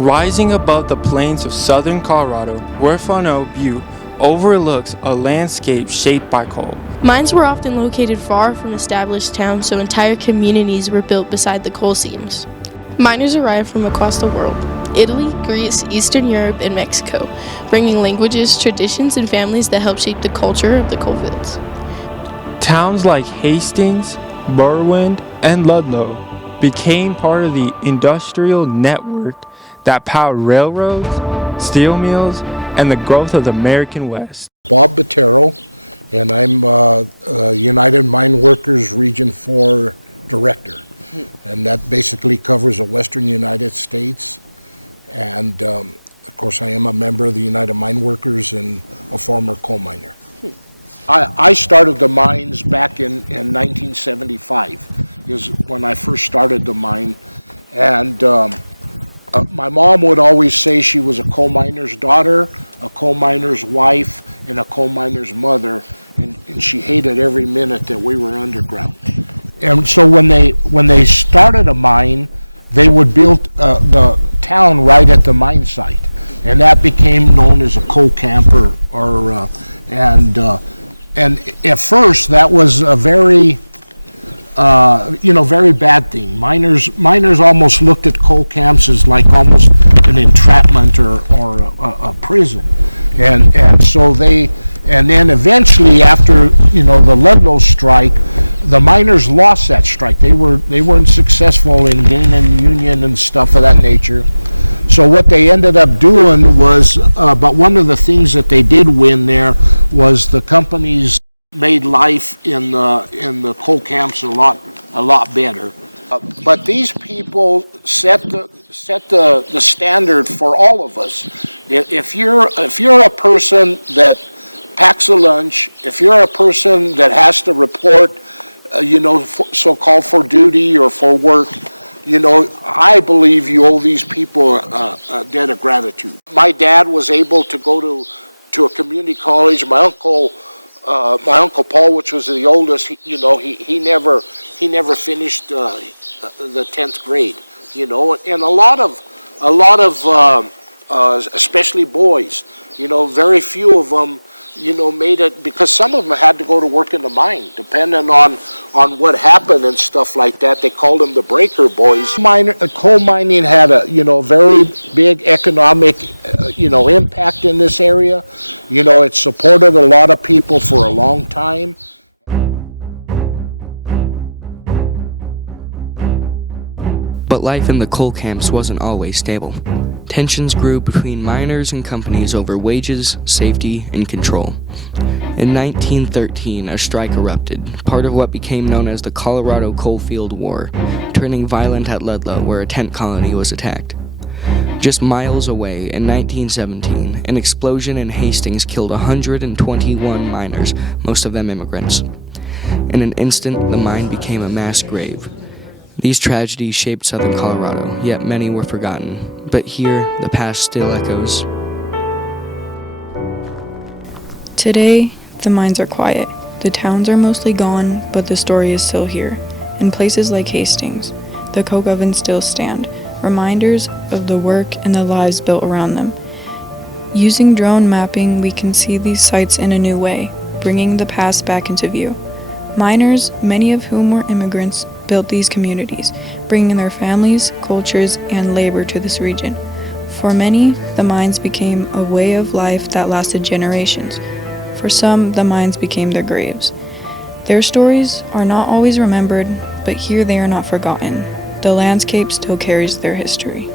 Rising above the plains of southern Colorado, Huerfano Butte overlooks a landscape shaped by coal. Mines were often located far from established towns, so entire communities were built beside the coal seams. Miners arrived from across the world: Italy, Greece, Eastern Europe, and Mexico, bringing languages, traditions, and families that helped shape the culture of the coal fields. Towns like Hastings, Berwind, and Ludlow became part of the industrial network that powered railroads, steel mills, and the growth of the American West. Bob Bottero, and I'm United Mine Workers Region 4 Director. And that basically covers the western United States. And of course, I am a member of the United Mine Workers and a former coal miner. I started the mines back in 1975, is when I first started the mine. And my mom would always say she was a coal miner's daughter, a coal miner's wife, and a coal miner's mother, and she hated every minute that we were underground. And so when they started a mine, they would build the town right at the mine site, and that became known as a coal camp, and at first that was a very very bad thing. Miners almost looked at coal camps as like almost an entrapment or a prison, and so and then eventually after the Ludlow strike, the miners lost that strike. They weren't successful in gaining union and stuff of that nature. So what they ended up doing was, but one of the things that they did win there was the companies made life in the coal camps a lot better. But these people set the standard for all of us. If you're a person that packs a lunch, if you're a person that has to report, so-called for duty or for work, I believe you owe these people a debt of gratitude. My dad was able to go to a community college. My uncle Paul, which was the oldest, he never finished the 10th grade, and a lot of especially boys, very few of them, made it, because some of them had to go to work in the mine, depending on what happened and stuff like that. They called them the breaker boys. Coal mining had a very big economic impact in this area. It supported a lot of people for a long time. But life in the coal camps wasn't always stable. Tensions grew between miners and companies over wages, safety, and control. In 1913, a strike erupted, part of what became known as the Colorado Coalfield War, turning violent at Ludlow, where a tent colony was attacked. Just miles away, in 1917, an explosion in Hastings killed 121 miners, most of them immigrants. In an instant, the mine became a mass grave. These tragedies shaped southern Colorado, yet many were forgotten. But here, the past still echoes. Today, the mines are quiet. The towns are mostly gone, but the story is still here. In places like Hastings, the coke ovens still stand, reminders of the work and the lives built around them. Using drone mapping, we can see these sites in a new way, bringing the past back into view. Miners, many of whom were immigrants, built these communities, bringing their families, cultures, and labor to this region. For many, the mines became a way of life that lasted generations. For some, the mines became their graves. Their stories are not always remembered, but here they are not forgotten. The landscape still carries their history.